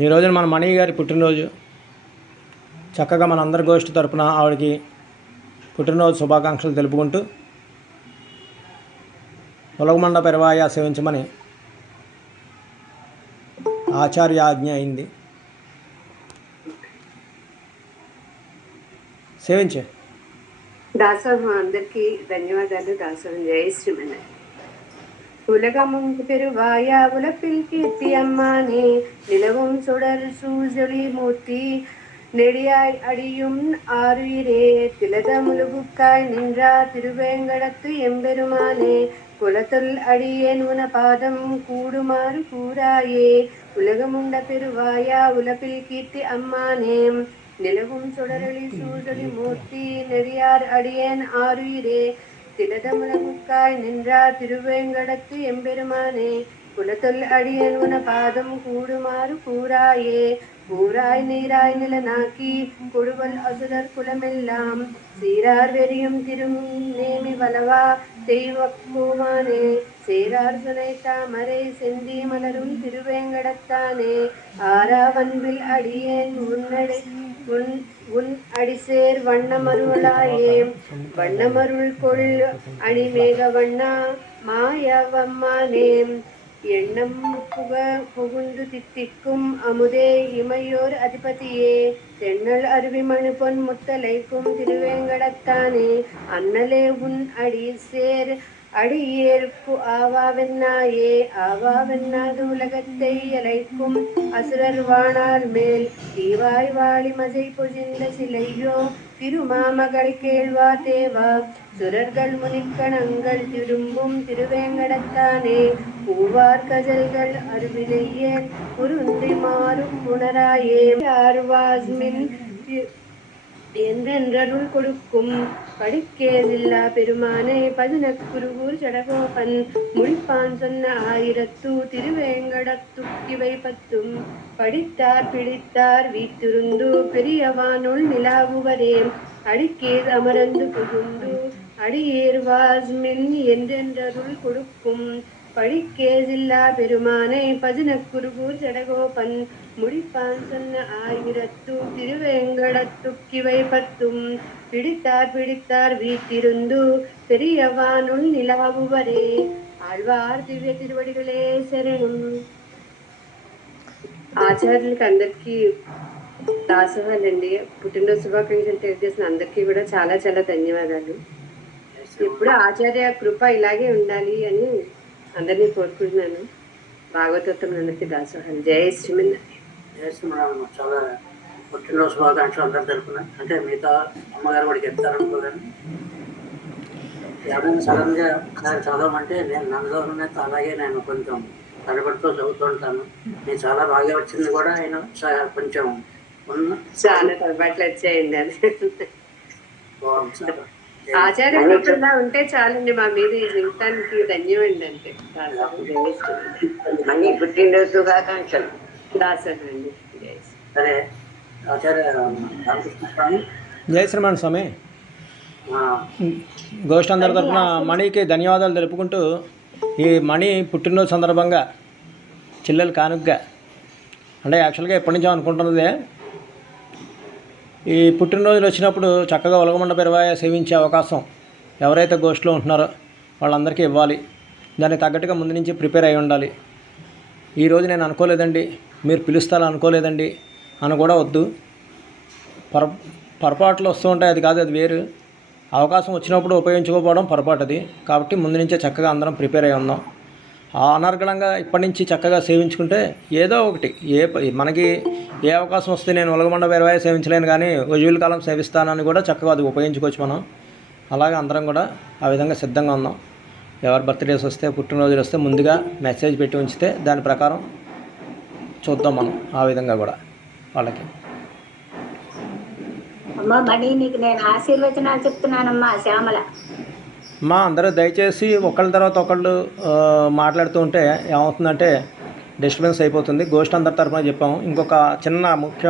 ఈ రోజున మన మణి గారి పుట్టినరోజు. చక్కగా మన అందరి గోష్ఠి తరపున ఆవిడకి పుట్టినరోజు శుభాకాంక్షలు తెలుపుకుంటూ ఉలగమండ పెరవాయ సేవించమని ఆచార్య ఆజ్ఞ అయింది. సేవించే. దాసోహం అందరికీ ధన్యవాదాలు. దాసోహం జయ శ్రీమన్న உலகமும் பெருவாயா உலப்பில் கீர்த்தி அம்மானே. நிலவும் சுடர் சூழ்ஜொலி மூர்த்தி. நெடியாய் அடியும் ஆறுயிரே. திலத முழுகுக்காய் நின்றா திருவேங்கடத்து எம்பெருமானே. குலத்துள் அடியேன் உன பாதம் கூடுமாறு கூறாயே. உலகமுண்ட பெருவாயா உலப்பில் கீர்த்தி அம்மானே. நிலவும் சுடரொளி சூழொளி மூர்த்தி. நெறியார் அடியேன் ஆறுயிரே. திடதமுலகுக்காய் நின்றா திருவேங்கடத்து எம்பெருமானே. குலத்தொல் அடியல் உன பாதம் கூடுமாறு கூறாயே. கூறாய் நீராய் நிலநாக்கி கொடுவல் அசுரர் குலமெல்லாம். சீரார் வெறியும் திரும் நேமி வலவா தெய்வ பூமானே. சேரார் சுனை தாமரை செந்தி மலரும் திருவேங்கடத்தானே. ஆறாவன்பில் அடியேன் உன்னடை உன் உன் அடிசேர் வண்ணமருளாயே. வண்ணமருள் கொள் அணிமேக வண்ணா மாயவம்மானே. எண்ணம் புக புகுந்து தித்திக்கும் அமுதே இமையோர் அதிபதியே. தென்னல் அருவி மணி பொன் முத்தலைக்கும் திருவேங்கடத்தானே. அண்ணலே உன் அடி சேர் அடியேற்கு ஆவாவென்னாயே ஆவாவென்னாது உலகத்தை அலைக்கும். அசுரர் வாணார் மேல் தீவாய் வாழி மசை பொழிந்த சிலையோ திருமாமகள் கேள்வா தேவா. சுரர்கள் முனிக்கணங்கள் திரும்பும் திருவேங்கடத்தானே. பூவார் கஜல்கள் அருவிலையேன் உருந்தி மாறும் உணராயே ஆர்வாஸ்மின் என்றென்றருள் கொடுக்கும். படிக்கேதில்லா பெருமானே பதினக்குருகூர் ஜடகோபன். முடிப்பான் சொன்ன ஆயிரத்து திருவேங்கடத்துக்கிவை பத்தும். படித்தார் பிடித்தார் வீத்திருந்து பெரியவானுள் நிலாவுவரே அடிக்கேது அமரந்து புகுந்து அடியேர் வாஸ்மின் என்றென்றருள் கொடுக்கும். படிக்கேசில்லா பெருமானை பஜனக்குருகு ஜடகோபன் முடிப்பான் சொன்ன ஆயிரத்து திருவேங்கடத்துக்கிவை பத்தும் பிடித்தார் பிடித்தார் வீட்டிருந்து பெரியவானுள் நிலாவுவரே ఆళ్వార్ దివ్య తిరువడిగలే శరణం. ఆచార్యులకి అందరికీ దాసోహాలండి పుట్టినరోజు శుభాకాంక్షలు తెలియజేసిన అందరికీ కూడా చాలా చాలా ధన్యవాదాలు. ఇప్పుడు ఆచార్య కృప ఇలాగే ఉండాలి అని అందరినీ కోరుకుంటున్నాను. భాగవతత్వం అందరికీ దాసవాళ్ళు జయ శ్రీమన్నారాయణ. చేసి మనం చాలా పుట్టినరోజు శుభాకాంక్షలు అందరూ తెలుపున అంటే మిగతా అమ్మగారు కూడా చెప్తారనుకోగాని ఎవరైనా సడన్గా ఒకసారి చదవమంటే నేను నన్ను చదవనే అలాగే నేను కొంచెం తడబడుతూ చదువుతుంటాను నేను చాలా బాగా వచ్చింది కూడా ఆయన కొంచెం ఉన్న చాలా తరబాట్లు వచ్చాయండి. అది బాగుంది సార్. ఆచార్య కృపలా ఉంటే చాలండి మా మీద ఈ జీవితానికి ధన్యమండి అంటే మనీ పుట్టినరోజు శుభాకాంక్షలు. సరే ఆచార్య రామకృష్ణ స్వామి. జయ శ్రీమాన్ స్వామి. ఆ, గోష్ఠి అందరి తరపున మణికి ధన్యవాదాలు తెలుపుకుంటూ ఈ మణి పుట్టినరోజు సందర్భంగా చెల్లెలు కానుగ్గా. అంటే యాక్చువల్గా ఎప్పటి నుంచో అనుకుంటున్నదే. ఈ పుట్టినరోజులు వచ్చినప్పుడు చక్కగా ఉలగమండ పెరవాయ సేవించే అవకాశం ఎవరైతే గోష్ఠిలో ఉంటున్నారో వాళ్ళందరికీ ఇవ్వాలి. దానికి తగ్గట్టుగా ముందు నుంచి ప్రిపేర్ అయి ఉండాలి. ఈరోజు నేను అనుకోలేదండి. మీరు పిలుస్తారని అనుకోలేదండి అని కూడా వద్దు. పొర పొరపాట్లు వస్తూ ఉంటాయి. అది కాదు అది వేరు. అవకాశం వచ్చినప్పుడు ఉపయోగించుకోకపోవడం పొరపాటు అది. కాబట్టి ముందు నుంచే చక్కగా అందరం ప్రిపేర్ అయి ఉందాం అనర్గళంగా ఇప్పటి నుంచి చక్కగా సేవించుకుంటే ఏదో ఒకటి. ఏ మనకి ఏ అవకాశం వస్తే నేను ఉలగమండ వేరవాయ సేవించలేను కానీ వజువుల కాలం సేవిస్తానని కూడా చక్కగా అది ఉపయోగించుకోవచ్చు మనం. అలాగే అందరం కూడా ఆ విధంగా సిద్ధంగా ఉందాం ఎవరి బర్త్డేస్ వస్తే పుట్టినరోజులు వస్తే ముందుగా మెసేజ్ పెట్టి ఉంచితే దాని ప్రకారం చూద్దాం మనం ఆ విధంగా కూడా వాళ్ళకి. అమ్మా మణి నీకు నేను ఆశీర్వచనాలు చెప్తున్నానమ్మా శ్యామల. మా అందరూ దయచేసి ఒకళ్ళ తర్వాత ఒకళ్ళు మాట్లాడుతూ ఉంటే ఏమవుతుందంటే డిస్టర్బెన్స్ అయిపోతుంది. గోష్ఠి అందరి తరఫున చెప్పాము. ఇంకొక చిన్న ముఖ్య